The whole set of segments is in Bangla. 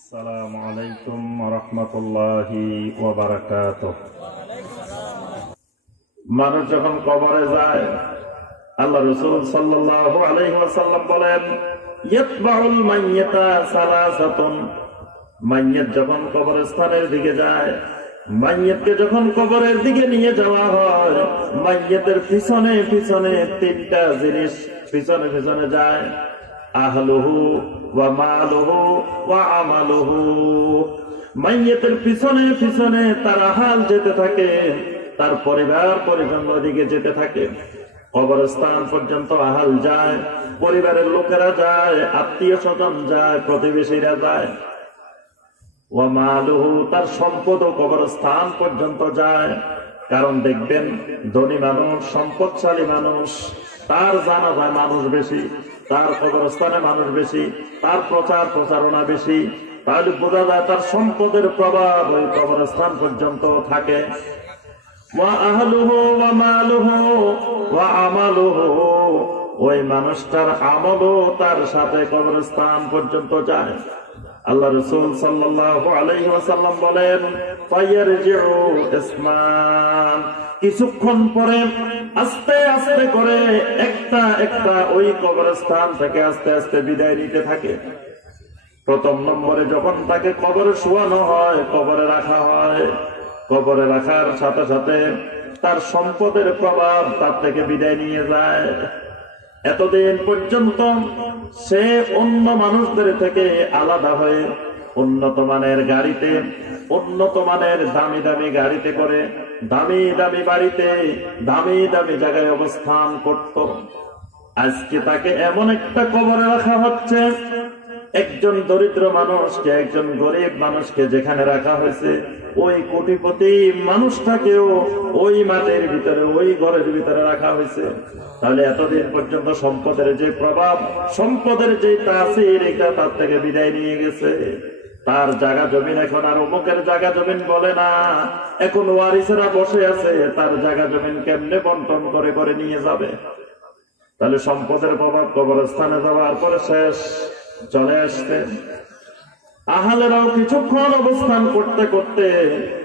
আসসালামু আলাইকুম ওয়া রাহমাতুল্লাহি ওয়া বারাকাতুহু। মানুষ যখন কবরে যায়, আল্লাহ রাসূল সাল্লাল্লাহু আলাইহি ওয়াসাল্লাম বলেন, ইয়াতবাউল মাইয়াতা সালাসাতুন। মাইয়াত যখন কবরস্থানের দিকে যায়, মাইয়াতকে যখন কবরের দিকে নিয়ে যাওয়া হয়, মাইয়াতের পিছনে পিছনে তিনটা জিনিস পিছনে পিছনে যায়। আহলুহু ওয়া মালুহু ওয়া আমালুহু। মাইয়াতের পিছনে পিছনে তার আহাল যেতে থাকে, তার পরিবার পরিজন দিকে যেতে থাকে। কবরস্থান পর্যন্ত আহাল যায়, পরিবারের লোকেরা যায়, আত্মীয় স্বজন যায়, প্রতিবেশীরা যায়। ওয়া মালুহু, তার সম্পদও কবরস্থান পর্যন্ত যায়। কারণ দেখবেন, ধনী মানুষ, সম্পদশালী মানুষ, তার জানাজায় মানুষ বেশি, তার কবরস্থানে মানুষ বেশি, তার প্রচার প্রচারণা বেশি। তাহলে বোঝা যায় তার সম্পদের প্রভাব ওই কবরস্থান পর্যন্ত থাকে। ওয়া আহলুহু ওয়া মালুহু ওয়া আমালুহু, ওই মানুষটার আমলও তার সাথে কবরস্থান পর্যন্ত যায়। আল্লাহ রাসূল সাল্লাল্লাহু আলাইহি ওয়াসাল্লাম বলেন, ফায়ারজিউ ইসমান। কিছুক্ষণ পরে আস্তে আস্তে করে একটা একটা ওই কবরস্থান থেকে আস্তে আস্তে বিদায় নিতে থাকে। প্রথম নম্বরে যখন তাকে কবরে শোয়ানো হয়, কবরে রাখা হয়, কবরে রাখার সাথে সাথে তার সম্পদের প্রভাব তার থেকে বিদায় নিয়ে যায়। এতদিন পর্যন্ত সে অন্য মানুষদের থেকে আলাদা হয়ে উন্নত মানের গাড়িতে, উন্নত মানের দামি দামি গাড়িতে করে, দামি দামি বাড়িতে, দামি দামি জায়গায় অবস্থান করত। আজকে তাকে এমন একটা কবরে রাখা হচ্ছে, একজন দরিদ্র মানুষকে, একজন গরিব মানুষকে যেখানে রাখা হয়েছে, ওই কোটিপতি মানুষটাকেও ওই মাটির ভিতরে, ওই ঘরের ভিতরে রাখা হয়েছে। তাহলে এতদিন পর্যন্ত সম্পদের যে প্রভাব, সম্পদের যে তাসির, এটা তার থেকে বিদায় নিয়ে গেছে। তার জায়গা জমিন এখন আর অমুকের জায়গা জমিন বলে না, এখন ওয়ারিসেরা বসে আছে, তার জায়গা জমিন কেমনে বন্টন করে করে নিয়ে যাবে। তাহলে সম্পদের প্রভাব কবরস্থানে যাওয়ার পরে শেষ, চলে আসতে আহালেরাও কিছুক্ষণ অবস্থান করতে করতে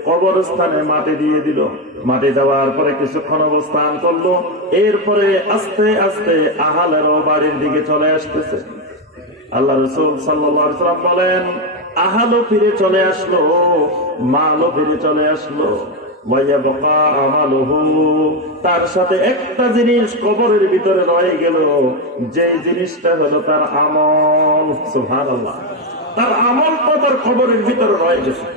কবরস্থানে মাটি দিয়ে দিল। মাটি দেওয়ার পরে কিছুক্ষণ অবস্থান করলো, এরপরে আস্তে আস্তে আহালেরাও বাড়ির দিকে চলে আসতেছে। আল্লাহ রাসূল সাল্লাল্লাহু আলাইহি ওয়াসাল্লাম বলেন, আহালও ফিরে চলে আসলো, মালও ফিরে চলে আসলো, ওয়ায়াবকা আমালুহু। তার সাথে একটা জিনিস কবরের ভিতরে রয়ে গেল, যে জিনিসটা হলো তার আমল। সুবহানাল্লাহ, তার আমলটা তার কবরের ভিতরে রয়ে গেছে।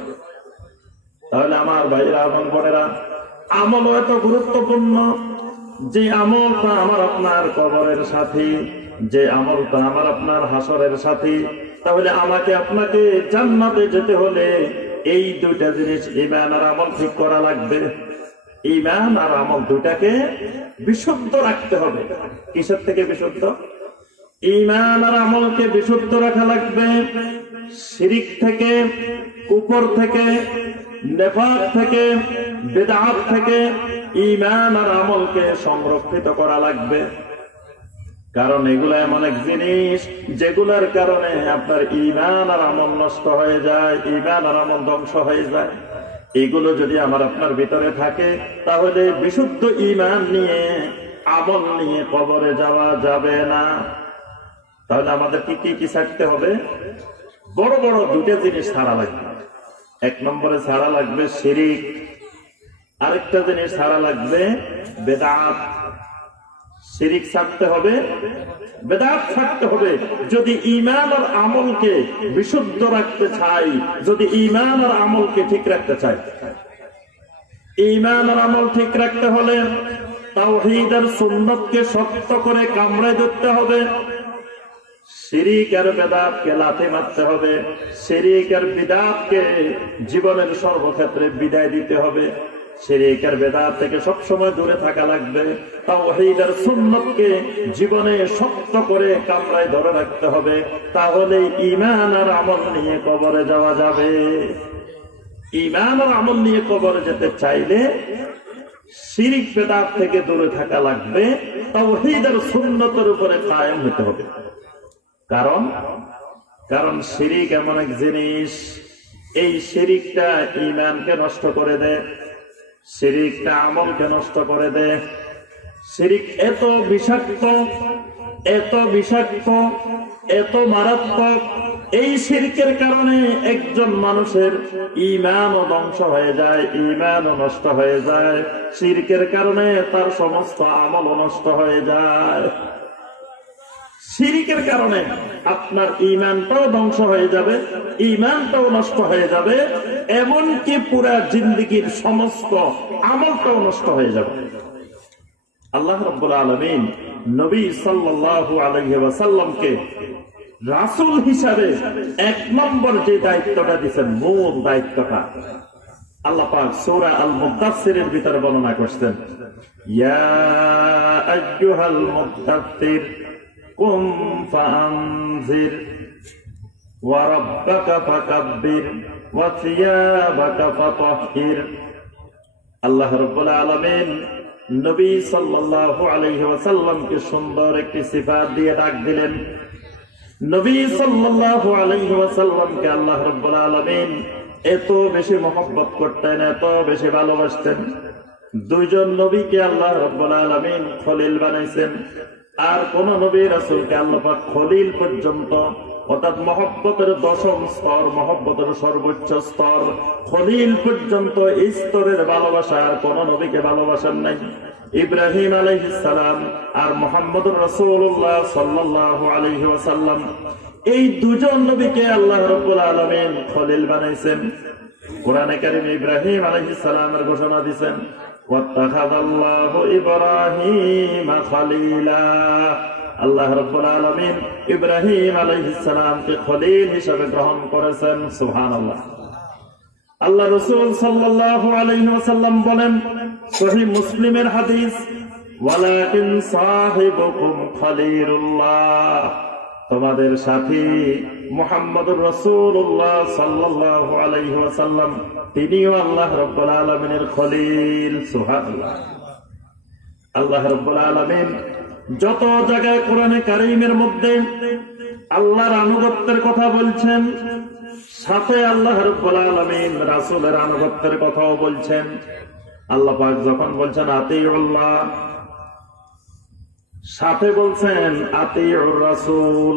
তাহলে আমার ভাইরা এবং বোনেরা, আমলও এত গুরুত্বপূর্ণ, যে আমলটা আমার আপনার কবরের সাথী, যে আমলটা আমার আপনার হাসরের সাথী। তাহলে আমাকে আপনাকে জান্নাতে যেতে হলে এই দুইটা জিনিস, ঈমান আর আমল, ঠিক করা লাগবে। ঈমান আর আমল দুইটাকে বিশুদ্ধ রাখতে হবে। কিসের থেকে বিশুদ্ধ? ঈমান আর আমলকে বিশুদ্ধ রাখা লাগবে শিরিক থেকে, কুফর থেকে, নেফাক থেকে, বিদআত থেকে। ঈমান আর আমলকে সংরক্ষিত করা লাগবে। কারণ এগুলা এমন এক জিনিস যেগুলার কারণে আপনার ঈমান আর আমল নষ্ট হয়ে যায়, ঈমান আর আমল ধ্বংস হয়ে যায়। এগুলো যদি আমার আপনার ভিতরে থাকে, তাহলে বিশুদ্ধ ঈমান নিয়ে, আমল নিয়ে কবরে যাওয়া যাবে না। তাহলে আমাদের কি কি ছাড়তে হবে? বড় বড় দুটো জিনিস ছাড়া লাগবে। এক নম্বরে ছাড়া লাগবে শিরিক, আরেকটা জিনিস ছাড়া লাগবে বেদাত। শিরিক ছাড়তে হবে, বেদাত ছাড়তে হবে। যদি ঈমান আর আমলকে বিশুদ্ধ রাখতে চাই, যদি ঈমান আর আমলকে ঠিক রাখতে চাই, ঈমান আর আমল ঠিক রাখতে হলে তাওহীদ আর সুন্নাতকে শক্ত করে কামড়ে ধরতে হবে। শিরিক আর বেদাতকে লাথি মারতে হবে। শিরিক আর বিদআতকে জীবনের সর্বক্ষেত্রে বিদায় দিতে হবে। শিরিক আর বেদাত থেকে সবসময় দূরে থাকা লাগবে। তাওহীদ আর সুন্নাতকে জীবনে শক্ত করে কামড়ায় ধরে রাখতে হবে। তাহলে ঈমান আর আমল নিয়ে কবরে যাওয়া যাবে। ঈমান আর আমল নিয়ে কবরে যেতে চাইলে শিরিক বেদাত থেকে দূরে থাকা লাগবে। তাওহীদ আর সুন্নাতের উপরে কায়েম হতে হবে। কারণ কারণ শিরিক এমন এক জিনিস, এই শিরিকটা ঈমানকে নষ্ট করে দেয়, শিরিকটা আমলকে নষ্ট করে দেয়। শিরিক এত বিষাক্ত, এত বিষাক্ত, এত মারাত্মক, এই শিরকের কারণে একজন মানুষের ঈমানও ধ্বংস হয়ে যায়, ঈমানও নষ্ট হয়ে যায়। শিরকের কারণে তার সমস্ত আমলও নষ্ট হয়ে যায়। শিরকের কারণে আপনার ঈমানটাও ধ্বংস হয়ে যাবে, ঈমানটাও নষ্ট হয়ে যাবে, এমনকি পুরা জিন্দেগীর সমস্ত আমলটাও নষ্ট হয়ে যাবে। আল্লাহ রাব্বুল আলামিন নবী সাল্লাল্লাহু আলাইহি ওয়াসাল্লামকে রাসূল হিসাবে ১ নম্বর যে দায়িত্বটা দিয়েছেন, মূল দায়িত্বটা আল্লাহ পাক সূরা আল মুদাসসিরের ভিতরে বর্ণনা করছেন, ইয়া আইয়ুহাল মুদাসসির কুম ফাআনজির ওয়া রাব্বাকা ফাকাব্বির ওয়া সিয়াবাকা ফাতাহহির। আল্লাহ রাব্বুল আলামিন নবী সাল্লাল্লাহু আলাইহি ওয়াসাল্লামকে সুন্দর একটি সিফাত দিয়ে ডাক দিলেন। নবী সাল্লাল্লাহু আলাইহি ওয়াসাল্লামকে আল্লাহ রাব্বুল আলামিন এত বেশি মহব্বত করতেন, এত বেশি ভালোবাসতেন। দুইজন নবীকে আল্লাহ রাব্বুল আলামিন খলিল বানাইছেন। আর কোন নবী রাসূলকে আল্লাহ পাক খলিল পর্যন্ত, অর্থাৎ মহব্বতের ১০ম স্তর, মহব্বতের সর্বোচ্চ স্তর খলিল পর্যন্ত এই স্তরের ভালোবাসা আর কোন নবীকে ভালোবাসেন নাই। ইব্রাহিম আলাইহিস সালাম আর মুহাম্মদুর রাসূলুল্লাহ সাল্লাল্লাহু আলাইহি ওয়াসাল্লাম, এই দুজন নবীকে আল্লাহ রাব্বুল আলামিন খলিল বানাইছেন। কোরআনে কারীমে ইব্রাহিম আলাইহিস সালামের ঘোষণা দিয়েছেন, ওয়াত্তাখাযাল্লাহু ইব্রাহিমা খলিলা। আল্লাহ রাব্বুল আলামিন ইব্রাহিম আলাইহিস সালামকে খলিল হিসেবে গ্রহণ করেছেন। সুবহানাল্লাহ। আল্লাহ রাসূল সাল্লাল্লাহু আলাইহি ওয়াসাল্লাম বলেন, সহিহ মুসলিমের হাদিস, ওয়ালাকিন সাহিবুকুম খলিলুল্লাহ, তোমাদের সাথী মুহাম্মদুর রাসূলুল্লাহ সাল্লাল্লাহু আলাইহি ওয়াসাল্লাম তিনিও আল্লাহ রাব্বুল আলামিনের খলিল। সুবহানাল্লাহ। আল্লাহ রাব্বুল আলামিন যত জায়গায় কোরআনে কারীমের মধ্যে আল্লাহর আনুগত্যের কথা বলছেন, সাথে আল্লাহ রাব্বুল আলামিন রাসূলের আনুগত্যের কথাও বলছেন। আল্লাহ পাক যখন বলছেন আতিউল্লাহ, সাথে বলছেন আতিউর রাসূল।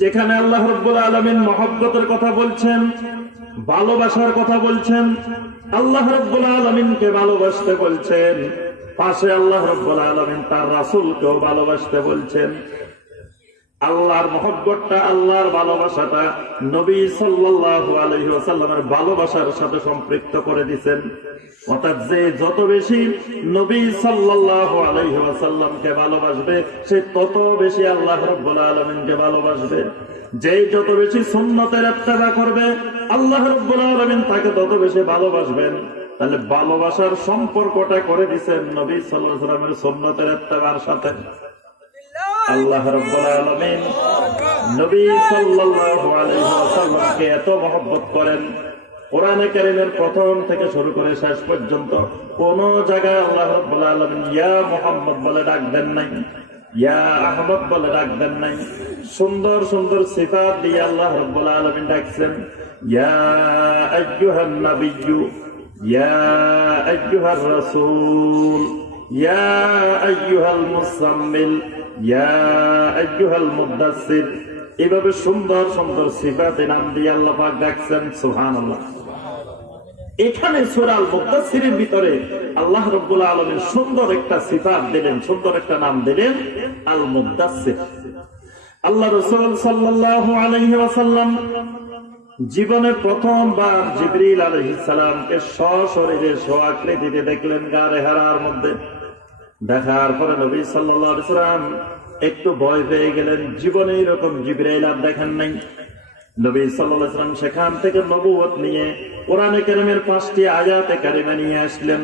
যেখানে আল্লাহ রাব্বুল আলামিন মহব্বতের কথা বলছেন, ভালোবাসার কথা বলছেন, আল্লাহ রাব্বুল আলামিনকে ভালোবাসতে বলছেন, পাশে আল্লাহ রাব্বুল আলামিন তার রাসূলকেও ভালোবাসতে বলছেন। আল্লাহর মহব্বতটা, আল্লাহর ভালোবাসাটা নবী সাল্লাল্লাহু আলাইহি ওয়াসাল্লামের ভালোবাসার সাথে সম্পৃক্ত করে দিয়েছেন। অর্থাৎ যে যত বেশি নবী সাল্লাল্লাহু আলাইহি ওয়াসাল্লামকে ভালোবাসবে, সে তত বেশি আল্লাহ রাব্বুল আলামিনকে ভালোবাসবে। যে যত বেশি সুন্নতের ইত্তেবা করবে, আল্লাহ রাব্বুল আলামিন তাকে তত বেশি ভালোবাসবেন। তাহলে ভালোবাসার সম্পর্কটা করে দিয়েছেন নবী সাল্লাল্লাহু আলাইহি ওয়াসাল্লামের সুন্নতের ইত্তেবার সাথে। আল্লাহ রাব্বুল আলামিন নবী সাল্লাল্লাহু আলাইহি ওয়াসাল্লামকে এত মহব্বত করেন, কোরআনে কারীমের প্রথম থেকে শুরু করে শেষ পর্যন্ত কোন জায়গায় আল্লাহ রাব্বুল আলামিন ইয়া মুহাম্মদ বলে ডাক দেন নাই, ইয়া আহমদ বলে ডাক দেন নাই। সুন্দর সুন্দর সিফাত দিয়ে আল্লাহ রাব্বুল আলামিন ডাকছেন, ইয়া আইয়ুহান নাবিয়্যু, ইয়া আইয়ুহার রাসূল, ইয়া আইয়ুহাল মুসাম্মিল, ইয়া আইয়ুহাল মুদাসসির। এভাবে সুন্দর সুন্দর সিফাতে নাম দিয়ে আল্লাহ পাক ডাকছেন। সুবহানাল্লাহ। এখানে সূরা আল মুদাসসিরের ভিতরে আল্লাহ রাব্বুল আলামিন সুন্দর একটা সিফাত দিলেন, সুন্দর একটা নাম দিলেন, আল মুদাসসির। আল্লাহ রাসূল সাল্লাল্লাহু আলাইহি ওয়াসাল্লাম জীবনে প্রথমবার জিবরিল আলাইহিস সালামকে সশরীরে স্ব-আকৃতিতে দেখলেন গারে হেরার মধ্যে। দেখার পরে নবী সাল্লাল্লাহু আলাইহি ওয়াসাল্লাম একটু ভয় পেয়ে গেলেন। জীবনে এরকম জিবরাইল আর দেখেন নাই। নবী সাল্লাল্লাহু আলাইহি ওয়াসাল্লাম সেখান থেকে নবুয়ত নিয়ে কোরআনে কারীমের 5টি আয়াতে কারিমা নিয়ে আসলেন।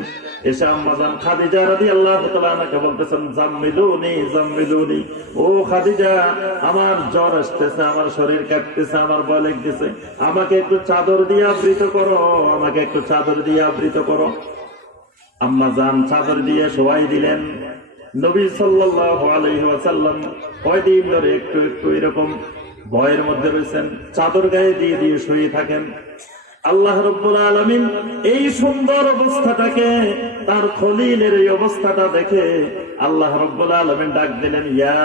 এসে আম্মাজান খাদিজা রাদিয়াল্লাহু তাআলা আনহাকে বলতেছেন, জাম্মিলুনি জাম্মিলুনি, ও খাদিজা, আমার জ্বর আসতেছে, আমার শরীর কাঁপতেছে, আমার ভয় লাগতেছে, আমাকে একটু চাদর দিয়ে আবৃত করো, আমাকে একটু চাদর দিয়ে আবৃত করো। আম্মাজান চাদর দিয়ে শোয়াই দিলেন। নবী সাল্লাল্লাহু আলাইহি ওয়াসাল্লাম কয়দিন ধরে একটু একটু এরকম ভয়ের মধ্যে রয়েছেন, চাদর গায়ে দিয়ে দিয়ে শুয়ে থাকেন। আল্লাহ রাব্বুল আলামিন এই সুন্দর অবস্থাটাকে, তার খলিলের এই অবস্থাটা দেখে আল্লাহ রাব্বুল আলামিন ডাক দিলেন, ইয়া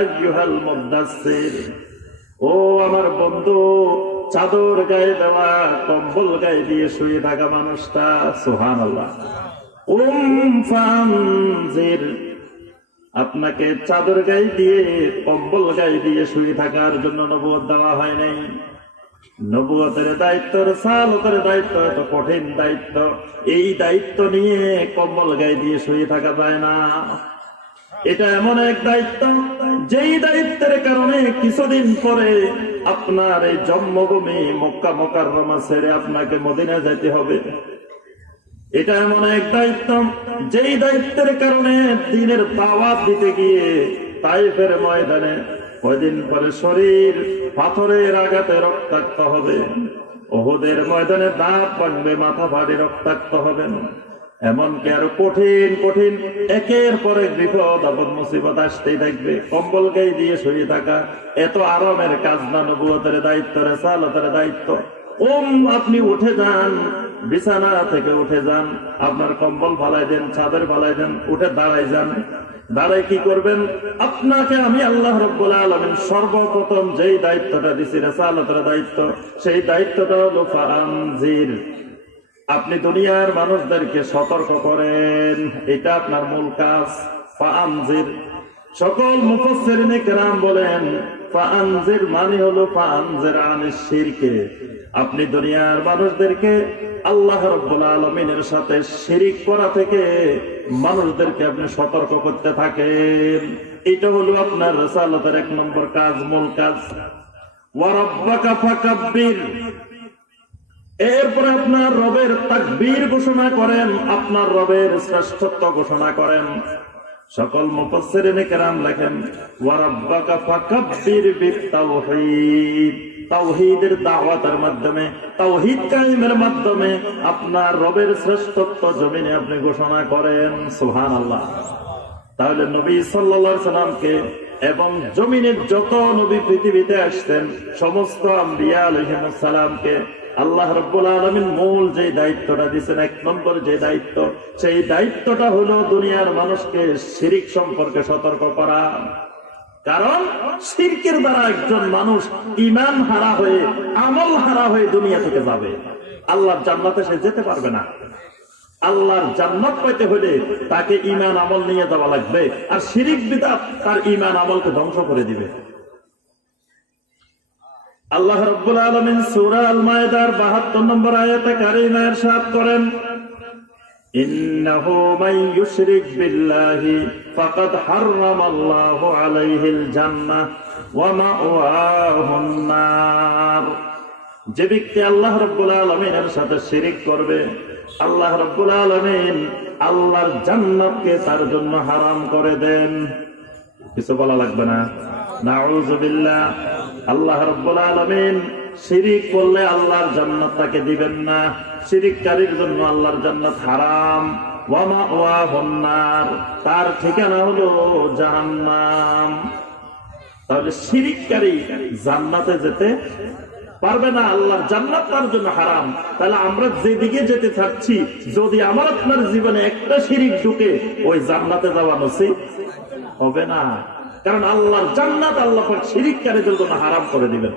আইয়ুহাল মুদ্দাসসির, ও আমার বন্ধু, চাদর গায়ে দেওয়া, কম্বল গায়ে দিয়ে শুয়ে থাকা মানুষটা, সুবহানাল্লাহ, ফানজির, আপনাকে চাদর গায়ে দিয়ে, কম্বল গায়ে দিয়ে শুয়ে থাকার জন্য নবুয়ত দেওয়া হয় নাই। নবুয়তের দায়িত্ব, রিসালাতের দায়িত্ব এত কঠিন দায়িত্ব, এই দায়িত্ব নিয়ে কম্বল গায়ে দিয়ে শুয়ে থাকা যায় না। এটা এমন এক দায়িত্ব, যেই দায়িত্বের কারণে কিছুদিন পরে আপনার এই জন্মভূমি মক্কা মুকাররমা ছেড়ে আপনাকে মদিনা যেতে হবে। এটা এমন এক দায়িত্ব, যেই দায়িত্বের কারণে দ্বীনের দাওয়াত দিতে গিয়ে তাইফের ময়দানে কয়দিন পরে শরীর পাথরের আঘাতে রক্তাক্ত হবে, উহুদের ময়দানে দাঁত ভাঙবে, মাথা ফাটে রক্তাক্ত হবেন। এমনকি আরো কঠিন কঠিন একের পর এক বিপদ আপদ মুসিবত আসতেই থাকবে। কম্বল গায়ে দিয়ে শুয়ে থাকা এত আরামের কাজ না, নবুয়তের দায়িত্ব, রিসালাতের দায়িত্ব। আপনি উঠে যান, বিছানা থেকে উঠে যান, আপনার কম্বল ফালাই দেন, চাদর ফালাই দেন, উঠে দাঁড়াই যান। দাঁড়াই কি করবেন? আপনাকে আমি আল্লাহ রাব্বুল আলামিন সর্বপ্রথম যেই দায়িত্বটা দিছি, রিসালাতের দায়িত্ব, সেই দায়িত্বটা হলো ফানজির, আপনি দুনিয়ার মানুষদেরকে সতর্ক করেন, এটা আপনার মূল কাজ। ফানজির, সকল মুফাসসিরিনে কেরাম বলেন ফানজির মানে হলো ফানজির আনিশ শিরকে, আপনি দুনিয়ার মানুষদেরকে আল্লাহ রাব্বুল আলামিনের সাথে শিরিক করা থেকে মানুষদেরকে আপনি সতর্ক করতে থাকেন। এটা হলো আপনার রিসালাতের এক নম্বর কাজ, মূল কাজ। ওয়া রাব্বাকা ফাকাব্বির, এরপরে আপনার রবের তাকবীর ঘোষণা করেন, আপনার রবের শ্রেষ্ঠত্ব ঘোষণা করেন। সকল মুফাসসিরিনে কেরাম লেখেন ওয়া রাব্বাকা ফাকাব্বির বিত্তাওহীদ, তাওহীদের দাওয়াতের মাধ্যমে, তাওহীদ কায়েমের মাধ্যমে আপনার রবের শ্রেষ্ঠত্ব জমিনে আপনি ঘোষণা করেন। সুবহানাল্লাহ। তাহলে নবী সাল্লাল্লাহু আলাইহি সাল্লামকে এবং জমিনের যত নবী পৃথিবীতে আসতেন সমস্ত আম্বিয়া আলাইহিমুস সালামকে আল্লাহ রাব্বুল আলামিন মূল যে দায়িত্বটা দিয়েছেন, এক নম্বর যে দায়িত্ব, সেই দায়িত্বটা হলো দুনিয়ার মানুষকে শিরিক সম্পর্কে সতর্ক করা। কারণ শিরকের দ্বারা একজন মানুষ ঈমান হারা হয়ে, আমল হারা হয়ে দুনিয়া থেকে যাবে, আল্লাহর জান্নাতে সে যেতে পারবে না। আল্লাহর জান্নাত পেতে হলে তাকে ঈমান আমল নিয়ে যাওয়া লাগবে, আর শিরিক বিদআত তার ঈমান আমলকে ধ্বংস করে দিবে। আল্লাহ রাব্বুল আলামিন সূরা আল মায়েদার ৭২ নম্বর আয়াতে কারিমা ইরশাদ করেন, ইন্নাহু মান ইউশরিক বিল্লাহি ফাকাদ হারামাল্লাহু আলাইহিল জান্নাহ ওয়া মাওয়াহুন নার, যে ব্যক্তি আল্লাহ রাব্বুল আলামিনের সাথে শিরিক করবে, আল্লাহ রাব্বুল আলামিন আল্লাহর জান্নাতকে তার জন্য হারাম করে দেন। কিছু বলা লাগবে না, নাউযুবিল্লাহ। আল্লাহ রাব্বুল আলামিন শিরিক করলে আল্লাহর জান্নাত তাকে দিবেন না, শিরিককারীর জন্য আল্লাহর জান্নাত হারাম। ওয়া মাওয়াহুন নার, তার ঠিকানা হলো জাহান্নাম। তাহলে শিরিককারী জান্নাতে যেতে পারবে না, আল্লাহর জান্নাত তার জন্য হারাম। তাহলে আমরা যেদিকে যেতে থাকছি, যদি আমার আপনার জীবনে একটা শিরিক ঢুকে, ওই জান্নাতে যাওয়া নসিব হবে না। কারণ আল্লাহর জান্নাত আল্লাহ পাক শিরিককারীদের জন্য হারাম করে দিবেন।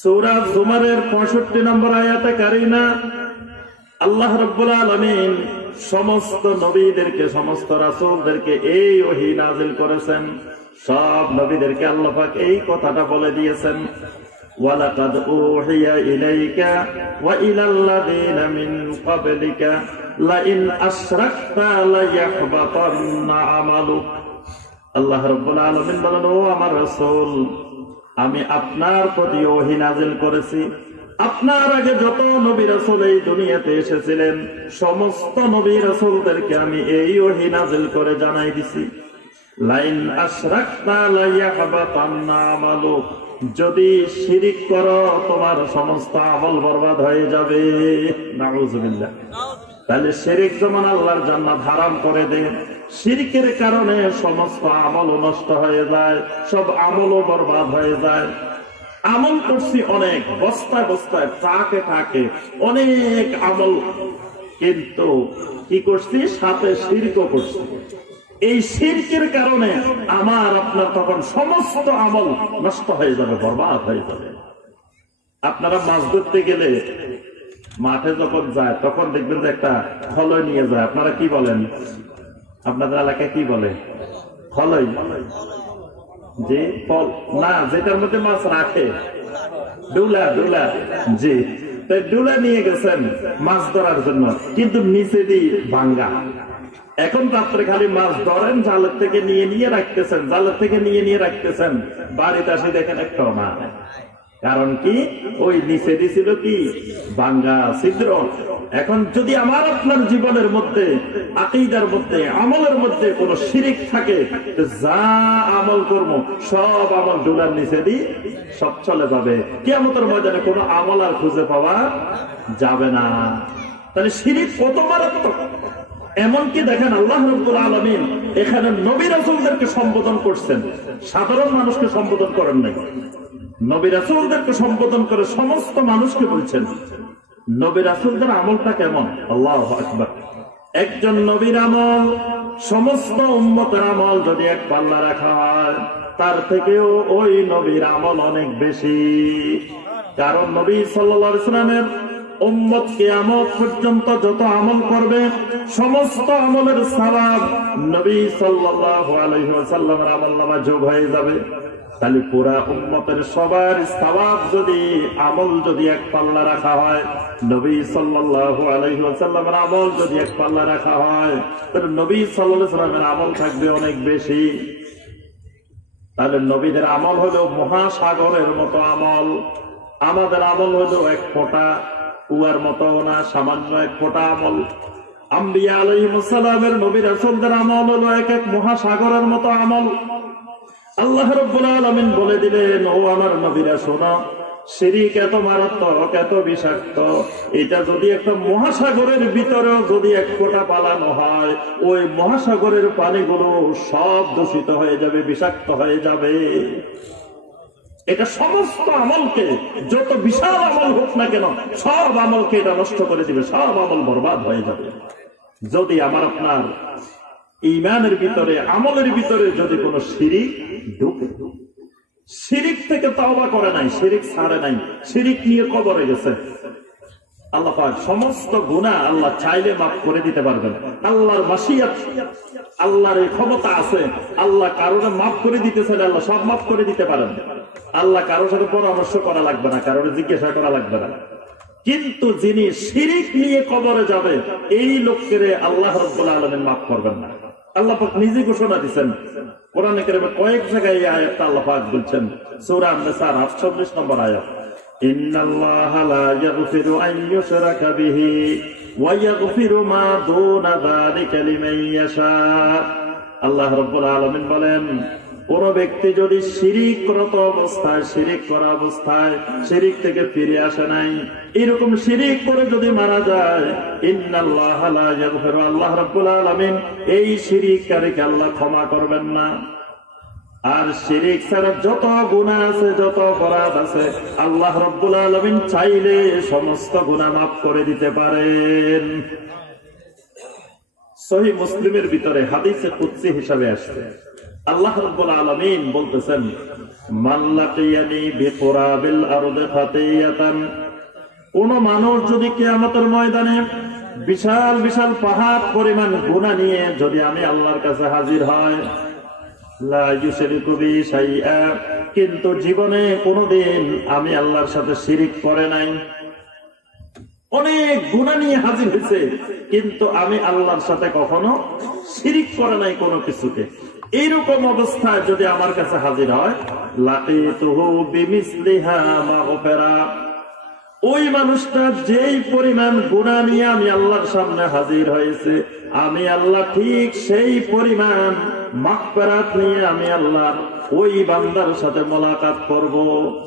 সূরা জুমারের ৬৫ নম্বর আয়াতে কারিমা আল্লাহ রাব্বুল আলামিন সমস্ত নবীদেরকে, সমস্ত রাসূলদেরকে এই ওহী নাযিল করেছেন। সব নবীদেরকে আল্লাহ পাক এই কথাটা বলে দিয়েছেন, ওয়ালাকাদ উহিয়া ইলাইকা ওয়া ইলাল্লাযীনা মিন ক্বাবলিকা লাইন আশরাকতা লায়াহবাতান্না আমালুক। আল্লাহ রাব্বুল আলামিন বলেন, ও আমার রাসূল, আমি আপনার প্রতি ওহী নাযিল করেছি, আপনার আগে যত নবী রাসূল এই দুনিয়াতে এসেছিলেন সমস্ত নবী রাসূলদেরকে আমি এই ওহী নাযিল করে জানাই দিছি, লাইন আশরাকতা লায়াহবাতান্না আমালুক, যদি শিরিক করো তোমার সমস্ত আমল বরবাদ হয়ে যাবে। নাউযুবিল্লাহ। তাহলে শিরক যেমন আল্লাহর জান্নাত হারাম করে দেয়, শিরকের কারণে সমস্ত আমলও নষ্ট হয়ে যায়, সব আমলও বরবাদ হয়ে যায়। আমল করছি অনেক, বস্তায় বস্তায়, ট্রাকে ট্রাকে অনেক আমল, কিন্তু কি করছি? সাথে শিরকও করছি। এই শিরকের কারণে আমার আপনার তখন সমস্ত আমল নষ্ট হয়ে যাবে, বরবাদ হয়ে যাবে। আপনারা মাছ ধরতে গেলে মাঠে যখন যায় তখন দেখবেন যে একটা খলয় নিয়ে যায়। আপনারা কি বলেন? আপনাদের এলাকায় কি বলে? খলয়? যে না, যেটার মধ্যে মাছ রাখে, ডুলা। ডুলা, জি। তাই ডুলা নিয়ে গেছেন মাছ ধরার জন্য, কিন্তু নিচে দিয়ে ভাঙ্গা। এখন রাত্রে খালি মাছ ধরেন, জালের থেকে নিয়ে রাখতেছেন, জালের থেকে নিয়ে রাখতেছেন, বাড়িতে আসে দেখেন একটা না। কারণ কি? ওই নিচে দিছিল কি? ভাঙ্গা, ছিদ্র। এখন যদি আমার আপনার জীবনের মধ্যে, আকীদার মধ্যে, আমলের মধ্যে কোন শিরিক থাকে, যা আমল করবো সব আমল ডুলার নিচে দিয়ে সব চলে যাবে। কিয়ামতের ময়দানে কোনো আমল আর খুঁজে পাওয়া যাবে না। তাহলে শিরিক কত মারাত্মক! এমনকি দেখেন আল্লাহ রাব্বুল আলামিন এখানে নবী রাসূলদেরকে সম্বোধন করছেন, সাধারণ মানুষকে সম্বোধন করেন নাই। নবী রাসূলদেরকে সম্বোধন করে সমস্ত মানুষকে বলছেন। নবী রাসূলদের আমলটা কেমন? আল্লাহু আকবার। একজন নবীর আমল সমস্ত উম্মতের আমল যদি এক পাল্লা রাখা হয়, তার থেকেও ওই নবীর আমল অনেক বেশি। কারণ নবী সাল্লাল্লাহু আলাইহি ওয়াসাল্লামের উম্মত কিয়ামত পর্যন্ত যত আমল করবে, সমস্ত আমলের সওয়াব নবী সাল্লাল্লাহু আলাইহি ওয়াসাল্লামের আমলনামায় যোগ হয়ে যাবে। তাহলে পুরা উম্মতের সবার সওয়াব যদি, আমল যদি এক পাল্লা রাখা হয়, নবী সাল্লাল্লাহু আলাইহি ওয়াসাল্লামের আমল যদি এক পাল্লা রাখা হয়, তাহলে নবী সাল্লাল্লাহু আলাইহি ওয়াসাল্লামের আমল থাকবে অনেক বেশি। তাহলে নবীদের আমল হলো মহাসাগরের মতো আমল, আমাদের আমল হলো এক ফোঁটা কুয়ার মতো না, সামান্য এক ফোঁটা আমল। আম্বিয়া আলাইহিস সালামের, নবী রাসূলদের আমল হলো এক এক মহাসাগরের মতো আমল। আল্লাহ রাব্বুল আলামিন বলে দিলেন, ও আমার নবীরা শোনো, শিরিক এত মারাত্মক, এত বিষাক্ত, এটা যদি একটা মহাসাগরের ভিতরেও যদি এক ফোঁটা পালানো হয়, ওই মহাসাগরের পানিগুলো সব দূষিত হয়ে যাবে, বিষাক্ত হয়ে যাবে। এটা সমস্ত আমলকে, যত বিশাল আমল হোক না কেন, সব আমলকে এটা নষ্ট করে দিবে, সব আমল বরবাদ হয়ে যাবে। যদি আমার আপনার ঈমানের ভিতরে, আমলের ভিতরে যদি কোনো শিরিক ঢুকে, শিরিক থেকে তওবা করে নাই, শিরিক ছাড়ে নাই, শিরিক নিয়ে কবরে গেছে, আল্লাহ পাক সমস্ত গুনাহ আল্লাহ চাইলে মাফ করে দিতে পারবেন। আল্লাহর মাশিয়াত, আল্লাহর এই ক্ষমতা আছে। আল্লাহ কারোর মাফ করে দিতে চাইলে আল্লাহ সব মাফ করে দিতে পারেন। আল্লাহ কারোর সাথে পরামর্শ করা লাগবে না, কারোর জিজ্ঞাসা করা লাগবে না। কিন্তু যিনি শিরিক নিয়ে কবরে যাবে, এই লোককে আল্লাহ রাব্বুল আলামিন মাফ করবেন না। আল্লাহ পাক নিজে ঘোষণা দিচ্ছেন কোরআনে কারিমে, কয়েক জায়গায় এই আয়াতটা আল্লাহ পাক বলছেন। সূরা আন-নিসা 48 নম্বর আয়াত, ইন্নাল্লাহা লা ইয়াগফিরু আন ইউশরাকা বিহি ওয়া ইয়াগফিরু মা দুনা যালিকা লিমান ইয়াশা। আল্লাহ রাব্বুল আলামিন বলেন, কোন ব্যক্তি যদি শিরিকরত অবস্থায়, শিরিক করা অবস্থায়, শিরিক থেকে ফিরে আসে নাই, এরকম শিরিক করে যদি মারা যায়, ইন্নাল্লাহা লা ইয়াগফিরু, আল্লাহ রাব্বুল আলামিন এই শিরিককারীকে আল্লাহ ক্ষমা করবেন না। আর শিরিক ছাড়া যত গুনাহ আছে, যত অপরাধ আছে, আল্লাহ রাব্বুল আলামিন চাইলে সমস্ত গুনাহ মাফ করে দিতে পারেন। সহিহ মুসলিমের ভিতরে হাদিসে কুদসি হিসাবে আসছে, আল্লাহ রাব্বুল আলামিন বলতেছেন, মান লাকিয়ানি বিকুরাবিল আরদি খাতিয়াতান, কোন মানুষ যদি কিয়ামতের ময়দানে বিশাল বিশাল পাহাড় পরিমাণ গুনাহ নিয়ে যদি আমি আল্লাহর কাছে হাজির হয়, লা ইউশরিকু বি শাইআ, কিন্তু জীবনে কোনদিন আমি আল্লাহর সাথে শিরিক করে নাই, অনেক গুনাহ নিয়ে হাজির হয়েছে, কিন্তু আমি আল্লাহর সাথে কখনো শিরিক করে নাই কোনো কিছুকে, এইরকম অবস্থায় যদি আমার কাছে হাজির হয়, লাকিতুহু বিমিসলিহা মাগফিরা, ওই মানুষটা যেই পরিমাণ গুনাহ নিয়ে আমি আল্লাহর সামনে হাজির হয়েছে, আমি আল্লাহ ঠিক সেই পরিমাণ মাগফিরাত নিয়ে আমি আল্লাহ ওই বান্দার সাথে মোলাকাত করব।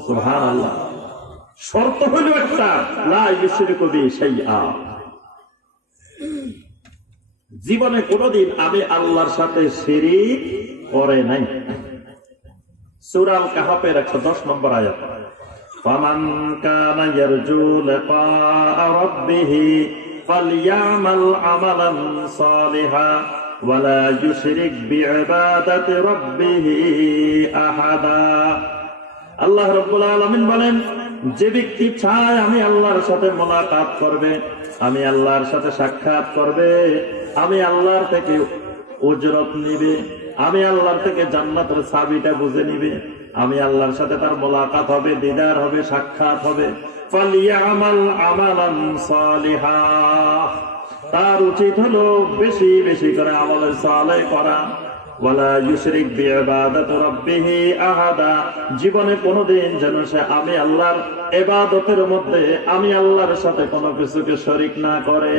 সুবহানাল্লাহ। শর্ত হলো একটা, লা ইউশরিকু বি শাইআ, জীবনে কোনোদিন আমি আল্লাহর সাথে শিরিক করে নাই। সূরা আল কাহাফের 110 নম্বর আয়াত, ফামান কানা ইয়ারজু লিকা রাব্বিহি ফালইয়ামাল আমালান সালিহা ওয়ালা ইউশরিক বিইবাদাতি রাব্বিহি আহাদা। আল্লাহ রাব্বুল আলামিন বলেন, যে ব্যক্তি চায় আমি আল্লাহর সাথে মোলাকাত করবে, আমি আল্লাহর সাথে সাক্ষাৎ করবে, আমি আল্লাহর থেকে উজরত নিবে, আমি আল্লাহর থেকে জান্নাতের চাবিটা বুঝে নিবে, আমি আল্লাহর সাথে তার মোলাকাত হবে, দিদার হবে, সাক্ষাৎ হবে, ফালিয়ামাল আমালান সালিহা, তার উচিত হলো বেশি বেশি করে আমলে সালেহ করা, ওয়ালা ইউশরিক বিইবাদাতি রাব্বিহি আহাদা, জীবনে কোনোদিন যেন সে আমি আল্লাহর ইবাদতের মধ্যে আমি আল্লাহর সাথে কোনো কিছুকে শরীক না করে।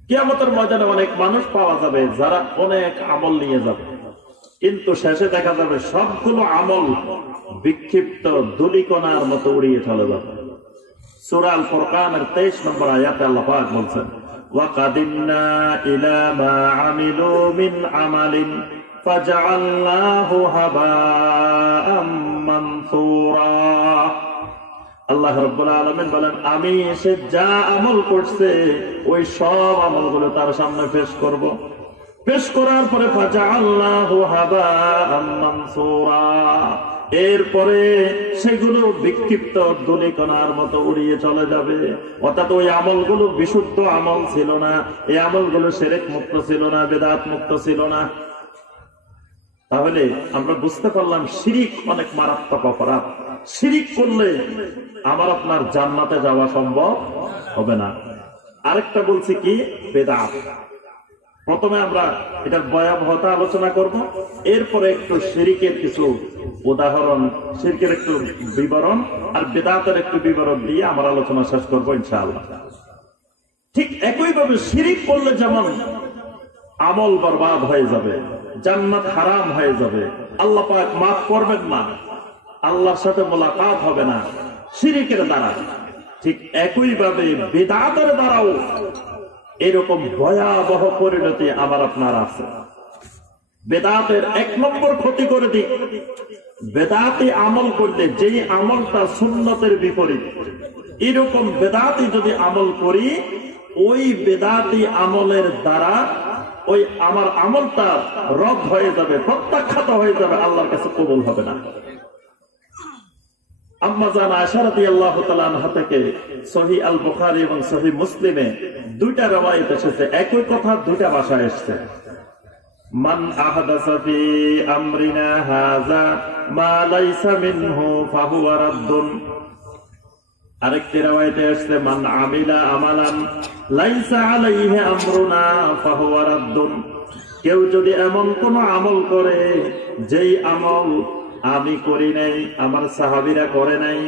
কিয়ামতের ময়দানে অনেক মানুষ পাওয়া যাবে যারা অনেক আমল নিয়ে যাবে, কিন্তু শেষে দেখা যাবে সবগুলো আমল বিক্ষিপ্ত ধূলিকণার মতো উড়িয়ে চলে যাবে। সূরা আল ফুরকানের 23 নম্বর আয়াতে আল্লাহ পাক বলছেন, ওয়াকাদিমনা ইলা মা আমিলু মিন আমালিন ফাজআলনাহু হাবাআম মানসুরা। আল্লাহ রাব্বুল আলামিন বলেন, আমি সে যা আমল করছে ওই সব আমলগুলো তার সামনে পেশ করব, পেশ করার পরে ফাজআলনাহু হাবাআম মানসুরা, এরপরে সেগুলো বিক্ষিপ্ত ধূলিকণার মতো উড়িয়ে চলে যাবে। অর্থাৎ ওই আমলগুলো বিশুদ্ধ আমল ছিল না, এই আমলগুলো শিরক মুক্ত ছিল না, বিদআত মুক্ত ছিল না। তাহলে আমরা বুঝতে পারলাম শিরিক অনেক মারাত্মক অপরাধ। শিরিক করলে আমার আপনার জান্নাতে যাওয়া সম্ভব হবে না। আরেকটা বলছি কি, বিদআত। প্রথমে আমরা এটার ভয়াবহতা আলোচনা করব, এরপরে একটু শিরিকের কিছু উদাহরণ, শিরকের একটু বিবরণ আর বিদআতের একটু বিবরণ দিয়ে আমার আলোচনা শেষ করবো ইনশাআল্লাহ। ঠিক একইভাবে শিরিক করলে যেমন আমল বরবাদ হয়ে যাবে, জান্নাত হারাম হয়ে যাবে, আল্লাহ পাক মাফ করবেন না, আল্লাহর সাথে মোলাকাত হবে না শিরিকের দ্বারা, ঠিক একইভাবে বিদআতের দ্বারাও এরকম ভয়াবহ পরিণতি আমার আপনার আছে। বেদাতের 1 নম্বর ক্ষতি করে দিক, বেদাতি আমল করলে যেই আমলটা সুন্নতের বিপরীত, এরকম বেদাতি যদি আমল করি, ওই বেদাতি আমলের দ্বারা ওই আমার আমলটা রদ হয়ে যাবে, প্রত্যাখ্যাত হয়ে যাবে, আল্লাহর কাছে কবুল হবে না। আম্মা জান আয়েশা রাদিয়াল্লাহু তাআলা আনহা থেকে সহিহ আল বুখারী এবং সহিহ মুসলিমে দুইটা রওয়ায়াত এসেছে, একই কথা দুইটা ভাষায় এসেছে। মান আহদাসা ফি আমরিনা হাযা মা লাইসা মিনহু ফাহুয়া রাদ্দুন। আরেকটি রওয়ায়াতে এসেছে, মান আমিলা আমালান লাইসা আলাইহি আমরুনা ফাহুয়া রাদ্দুন। কেউ যদি এমন কোন আমল করে যেই আমল আমি করি নাই, আমার সাহাবীরা করে নাই,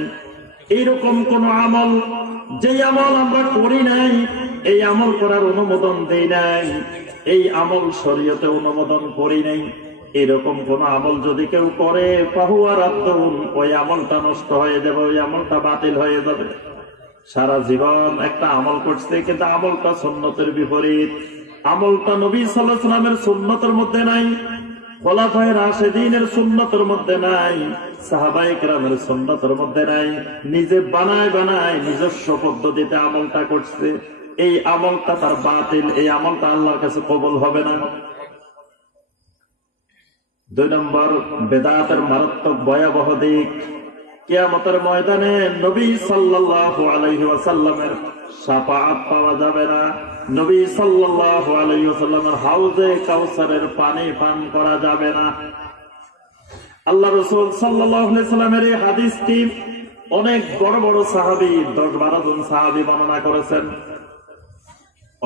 এইরকম কোন আমল যেই আমল আমরা করি নাই, এই আমল করার অনুমোদন দেই নাই, এই আমল শরীয়তে অনুমোদন করি নাই, এরকম কোন আমল যদি কেউ করে ফাহুয়া রাদ্দুন, ওই আমলটা নষ্ট হয়ে যাবে, ওই আমলটা বাতিল হয়ে যাবে। সারা জীবন একটা আমল করছে কিন্তু আমলটা সুন্নতের বিপরীত, আমলটা নবী সাল্লাল্লাহু আলাইহি ওয়াসাল্লামের সুন্নতের মধ্যে নাই, খোলাফায়ে রাশিদিনের সুন্নতের মধ্যে নাই, সাহাবায়ে কেরামের সুন্নতের মধ্যে নাই, নিজে বানায় বানায় নিজস্ব পদ্ধতিতে আমলটা করছে, এই আমলটা তার বাতিল, এই আমলটা আল্লাহর কাছে কবুল হবে না। 2 নম্বর বেদাতের মারাত্মক ভয়াবহ দিক, কিয়ামতের ময়দানে নবী সাল্লাল্লাহু আলাইহি ওয়াসাল্লামের শাফাআত পাওয়া যাবে না, নবী সাল্লাল্লাহু আলাইহি ওয়াসাল্লামের হাউজে কাউসারের পানি পান করা যাবে না। আল্লাহ রাসূল সাল্লাল্লাহু আলাইহি ওয়াসাল্লামের এই হাদিসটি অনেক বড় বড় সাহাবী, 10-12 জন সাহাবী বর্ণনা করেছেন।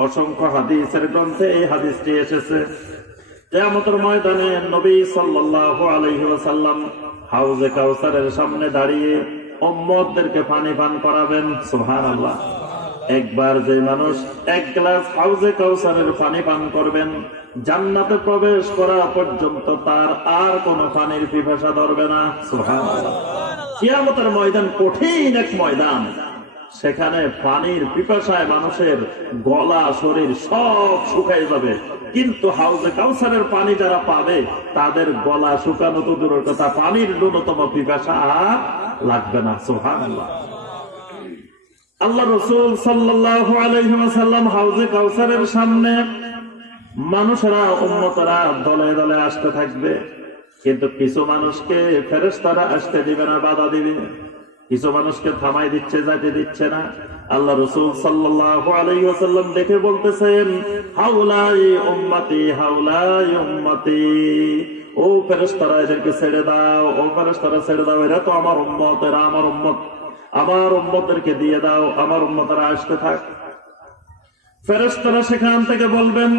অসংখ্য হাদিসের গ্রন্থে এই হাদিসটি এসেছে। কিয়ামতের ময়দানে নবী সাল্লাল্লাহু আলাইহি ওয়াসাল্লাম হাউজে কাউসারের সামনে দাঁড়িয়ে উম্মতদেরকে পানি পান করাবেন। সুবহানাল্লাহ। একবার যে মানুষ 1 গ্লাস হাউজে কাউসারের পানি পান করবেন, জান্নাতে প্রবেশ করা পর্যন্ত তার আর কোন পানির পিপাসা ধরবে না। সুবহানাল্লাহ। কিয়ামতের ময়দান কঠিন এক ময়দান, সেখানে পানির পিপাসায় মানুষের গলা শরীর সব শুকায় যাবে, কিন্তু হাউজে কাউসারের পানি যারা পাবে তাদের গলা শুকানো তো দূরের কথা, পানির ন্যূনতম পিপাসা আর লাগবে না। সুবহানাল্লাহ। আল্লাহ রাসূল সাল্লাল্লাহু আলাইহি ওয়াসাল্লাম হাউজে কাউসারের সামনে মানুষেরা উম্মতরা দলে দলে আসতে থাকবে, কিন্তু কিছু মানুষকে ফেরেশতারা আসতে দিবে না, বাধা দিবে। কিছু মানুষকে থামাই দিচ্ছে, যাইতে দিচ্ছে না। আল্লাহ রাসূল সাল্লাল্লাহু আলাইহি ওয়াসাল্লাম দেখে বলতেছেন, হাউলাই উম্মতি, হাউলাই উম্মতি, ও ফেরেশতারা এদেরকে ছেড়ে দাও, ও ফেরেশতারা ছেড়ে দাও, এরা তো আমার উম্মত, এরা আমার উম্মত, আমার উম্মতদেরকে দিয়ে দাও, আমার উম্মতরা আসতে থাক। ফেরেশতারা সেখান থেকে বলবেন,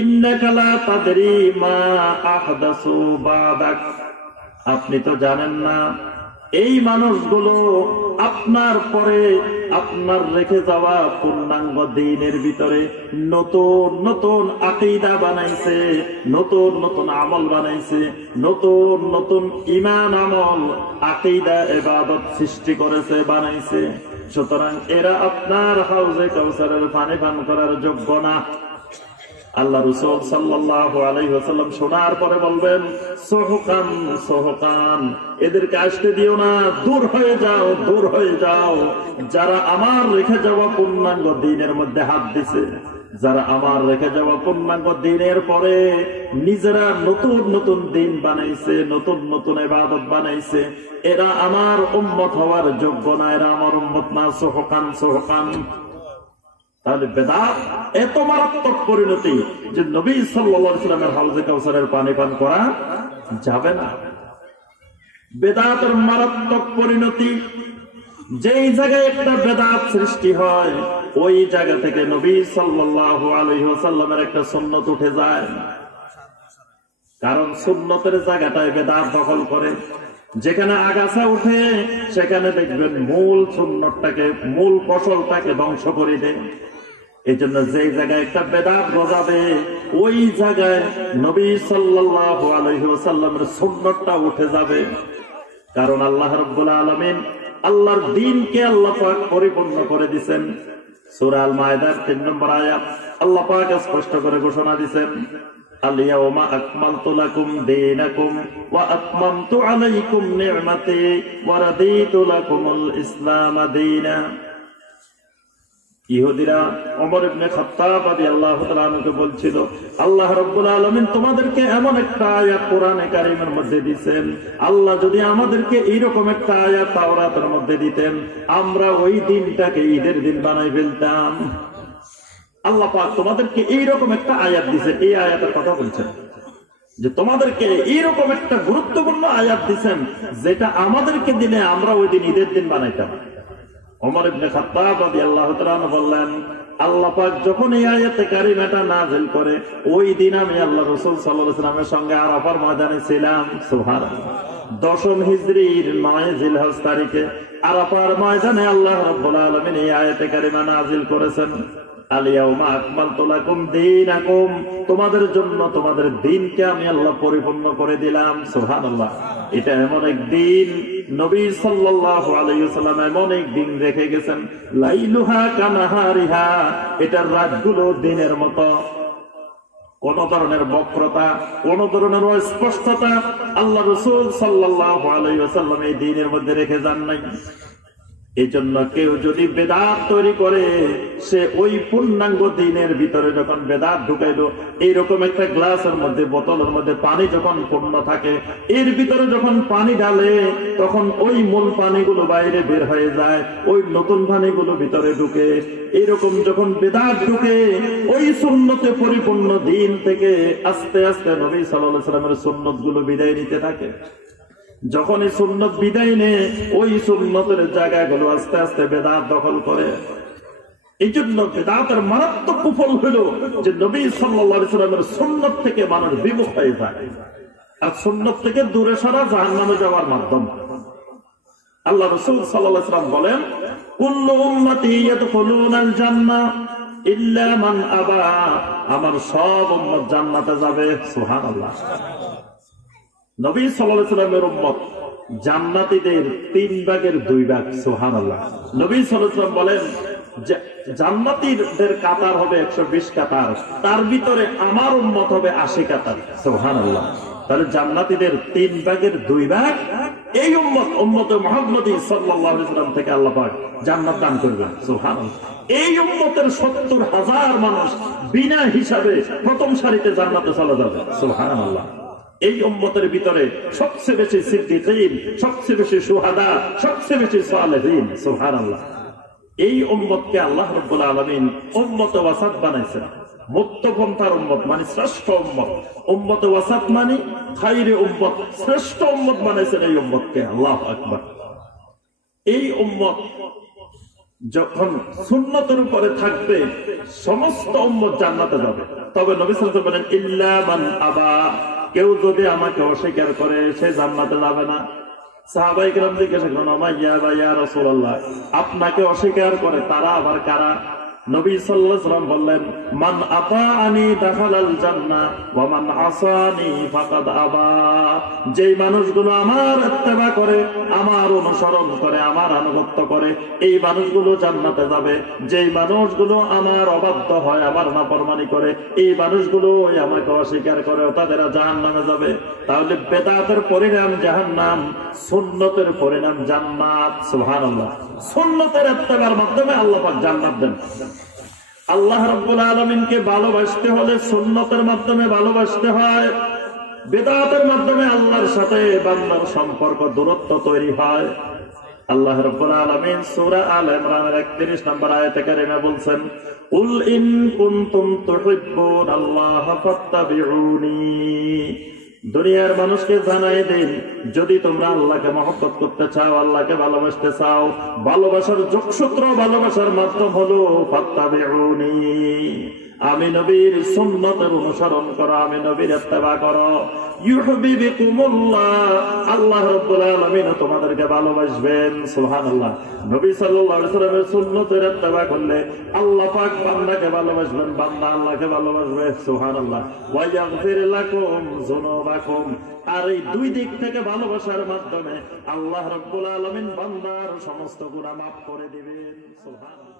ইন্নাকা লা তাদরি মা আহদাসু বাদাক, আপনি তো জানেন না এই মানুষগুলো আপনার পরে আপনার রেখে যাওয়া পূর্ণাঙ্গ দ্বীনের ভিতরে নতুন নতুন আকীদা বানাইছে, নতুন নতুন আমল বানাইছে, নতুন নতুন ঈমান আমল আকীদা ইবাদত সৃষ্টি করেছে, বানাইছে। সুতরাং এরা আপনার হাউজে কাউসারের পানি পান করার যোগ্য না। আল্লাহ রাসূল সাল্লাল্লাহু আলাইহি ওয়াসাল্লাম শোনার পরে বলবেন, সুহকান সুহকান, এদেরকে আসতে দিও না, দূর হয়ে যাও, দূর হয়ে যাও। যারা আমার রেখে যাওয়া পূর্ণাঙ্গ দ্বীনের মধ্যে হাত দিছে, যারা আমার রেখে যাওয়া পূর্ণাঙ্গ দ্বীনের পরে নিজেরা নতুন নতুন দ্বীন বানাইছে, নতুন নতুন ইবাদত বানাইছে, এরা আমার উম্মত হওয়ার যোগ্য না, এরা আমার উম্মত না। সুহকান সুহকান। তাহলে বেদাত এত মারাত্মক পরিণতি যে নবী সাল্লাল্লাহু আলাইহি ওয়াসাল্লামের হাউজে কাউসারের পানি পান করা যাবে না। বেদাতের মারাত্মক পরিণতি, যেই জায়গায় একটা বেদাত সৃষ্টি হয় ওই জায়গা থেকে নবী সাল্লাল্লাহু আলাইহি ওয়াসাল্লামের একটা সুন্নত উঠে যায়। কারণ সুন্নতের জায়গাটায় বেদাত দখল করে। যেখানে আগাছা উঠে সেখানে দেখবেন মূল সুন্নতটাকে, মূল ফসলটাকে ধ্বংস করে দেয়। এই জন্য যে জায়গায় একটা বেদাত গজাবে ওই জায়গায় নবী সাল্লাল্লাহু আলাইহি ওয়াসাল্লামের সুন্নতটা উঠে যাবে। কারণ আল্লাহ রাব্বুল আলামিন আল্লাহর দ্বীনকে আল্লাহ পাক পরিপূর্ণ করে দিবেন। সূরা আল মায়েদার 3 নম্বর আয়াত আল্লাহ পাক স্পষ্ট করে ঘোষণা দিবেন, আল-ইয়াওমা আকমালতু লাকুম দীনাকুম ওয়া আতমামতু আলাইকুম নি'মাতি ওয়া রাদিতু লাকুমুল ইসলাম দীনা। ইহুদিরা ওমর ইবনে খাত্তাব রাদিয়াল্লাহু তাআলা আনহুকে বলছিল, আল্লাহ রাব্বুল আলামিন তোমাদেরকে এমন একটা আয়াত কোরআনে কারীমের মধ্যে দিবেন, আল্লাহ যদি আমাদেরকে এইরকম একটা আয়াত তাওরাতের মধ্যে দিতেন, আমরা ওই দিনটাকে ঈদের দিন বানাই ফেলতাম। আল্লাহ পাক তোমাদেরকে এইরকম একটা আয়াত দিয়েছেন, এই আয়াতের কথা বলছেন যে তোমাদেরকে এইরকম একটা গুরুত্বপূর্ণ আয়াত দিয়েছেন যেটা আমাদেরকে দিলে আমরা ওই দিন ঈদের দিন বানাইতাম। ওমর ইবনে খাত্তাব রাদিয়াল্লাহু তাআলা বললেন, আল্লাহ পাক যখন এই আয়াতে কারিমাটা নাযিল করে ওই দিন আমি আল্লাহ রাসূল সাল্লাল্লাহু আলাইহি ওয়াসাল্লামের সঙ্গে আরাফার ময়দানে ছিলাম। সুবহানাল্লাহ। 10ম হিজরির 9 জিলহজ তারিখে আরাফার ময়দানে আল্লাহ রাব্বুল আলামিন এই আয়াতে কারিমা নাযিল করেছেন, আল-ইয়াওমা আকমালতু লাকুম দীনাকুম, তোমাদের জন্য তোমাদের দ্বীনকে আমি আল্লাহ পরিপূর্ণ করে দিলাম। সুবহানাল্লাহ। এটা এমন এক দিন নবী সাল্লাল্লাহু আলাইহি ওয়াসাল্লাম এমন এক দিন রেখে গেছেন, লাইলুহা কানাহারিহা, এটার রাতগুলো দিনের মতো। কোন ধরনের বক্রতা, কোন ধরনের অস্পষ্টতা আল্লাহ রাসূল সাল্লাল্লাহু আলাইহি ওয়াসাল্লাম এই দিনের মধ্যে রেখে যান নাই। এই জন্য কেউ যদি বেদাত তৈরি করে, সে ওই পূর্ণাঙ্গ দিনের ভিতরে যখন বেদাত ঢুকাইলো, এইরকম একটা গ্লাসের মধ্যে, বোতলের মধ্যে পানি যখন পূর্ণ থাকে, এর ভিতরে যখন পানি ঢালে তখন ওই মূল পানিগুলো বাইরে বের হয়ে যায়, ওই নতুন পানিগুলো ভিতরে ঢুকে। এরকম যখন বেদাত ঢুকে ওই সুন্নতে পরিপূর্ণ দিন থেকে আস্তে আস্তে নবী সাল্লাল্লাহু আলাইহি ওয়াসাল্লামের সুন্নত গুলো বিদায় নিতে থাকে। যখন এই সুন্নত বিদায় নেয় ওই সুন্নতের জায়গাগুলো আস্তে আস্তে বেদাত দখল করে। এই জন্য বেদাতের মারাত্মক কুফল হলো যে নবী সাল্লাল্লাহু আলাইহি ওয়াসাল্লামের সুন্নত থেকে মানুষ বিমুখ হয়ে যায়, আর সুন্নত থেকে দূরে সরা জাহান্নামে যাওয়ার মাধ্যম। আল্লাহ রাসূল সাল্লাল্লাহু আলাইহি ওয়াসাল্লাম বলেন, কুল্লু উম্মতি ইয়াদখুলুনাল জান্নাহ ইল্লা মান আবা, আমার সব উম্মত জান্নাতে যাবে। সুবহানাল্লাহ। নবী সাল্লাল্লাহু আলাইহি ওয়াসাল্লামের উম্মত জান্নাতীদের 3 ভাগের 2 ভাগ। সুবহানাল্লাহ। নবী সাল্লাল্লাহু আলাইহি ওয়াসাল্লাম বলেন জান্নাতীদের কাতার হবে 120 কাতার, তার ভিতরে আমার উম্মত হবে 80 কাতার। সুবহানাল্লাহ। তাহলে জান্নাতীদের 3 ভাগের 2 ভাগ এই উম্মতে মুহাম্মদী সাল্লাল্লাহু আলাইহি ওয়াসাল্লাম থেকে আল্লাহ পাক জান্নাত দান করবেন। সুবহানাল্লাহ। এই উম্মতের 70,000 মানুষ বিনা হিসাবে প্রথম সারিতে জান্নাতে চলে যাবে। সুবহানাল্লাহ। এই উম্মতের ভিতরে সবচেয়ে বেশি সিদ্দিকীন, সবচেয়ে বেশি শুহাদা, সবচেয়ে বেশি সালেহিন। সুবহানাল্লাহ। এই উম্মতকে আল্লাহ রাব্বুল আলামিন উম্মতে ওয়াসাত বানাইছেন। মুত্তপন্থার উম্মত মানে শ্রেষ্ঠ উম্মত, উম্মতে ওয়াসাত মানে খায়রে উম্মত, শ্রেষ্ঠ উম্মত বানাইছেন এই উম্মতকে। আল্লাহু আকবার। এই উম্মত যখন সুন্নতের উপরে থাকবে সমস্ত উম্মত জান্নাতে যাবে। তবে নবী সাল্লাল্লাহু আলাইহি ওয়াসাল্লাম বলেন ইল্লা মান আবা, কেউ যদি আমাকে অস্বীকার করে সে জান্নাতে যাবে না। সাহাবায়ে কেরাম জিজ্ঞাসা করলেন ইয়া রাসূলুল্লাহ, আপনাকে অস্বীকার করে তারা আবার কারা? নবী সাল্লাল্লাহু আলাইহি ওয়াসাল্লাম বললেন মান আতাআনি দাখালাল জান্নাহ ওয়া মান আসানি ফাকাদ আবা। যেই মানুষগুলো আমার ইত্তেবা করে, আমার অনুসরণ করে, আমার আনুগত্য করে, এই মানুষগুলো জান্নাতে যাবে। যেই মানুষগুলো আমার অবাধ্য হয়, আমার নাফরমানি করে, এই মানুষগুলো আমাকে অস্বীকার করে, তারা জাহান্নামে যাবে। তাহলে বেদাতের পরিণাম জাহান্নাম, সুন্নতের পরিণাম জান্নাত। সুবহানাল্লাহ। সুন্নতের ইত্তেবার মাধ্যমে আল্লাহ পাক জান্নাত দেন। আল্লাহ রাব্বুল আলামিনকে ভালোবাসতে হলে সুন্নতের মাধ্যমে ভালোবাসতে হয়। বিদআতের মাধ্যমে আল্লাহর সাথে বান্দার সম্পর্ক দূরত্ব তৈরি হয়। আল্লাহ রাব্বুল আলামিন সূরা আল ইমরানের 31 নম্বর আয়াতে কারিমা বলছেন কুল ইন কুনতুম তুহিব্বুনাল্লাহা ফাত্তাবিউনি। দুনিয়ার মানুষকে জানাই দিন, যদি তোমরা আল্লাহকে মহব্বত করতে চাও, আল্লাহকে ভালোবাসতে চাও, ভালোবাসার যোগসূত্র, ভালোবাসার মাধ্যম হলো ফাত্তাবিউনি, আমি নবীর সুন্নতের অনুসরণ করো, আমি নবীর ইত্তেবা করো। ইউহিব্বুকুমুল্লাহ, আল্লাহ রাব্বুল আলামিন তোমাদেরকে ভালোবাসবেন। সুবহানাল্লাহ। নবী সাল্লাল্লাহু আলাইহি ওয়াসাল্লামের সুন্নতের ইত্তেবা করলে আল্লাহ পাক বান্দাকে ভালোবাসবেন, বান্দা আল্লাহকে ভালোবাসবে। সুবহানাল্লাহ। ওয়া ইয়াগফির লাকুম যুনুবাকুম, আর এই 2 দিক থেকে ভালোবাসার মাধ্যমে আল্লাহ রাব্বুল আলামিন বান্দার সমস্ত গুনাহ মাফ করে দিবেন। সুবহানাল্লাহ।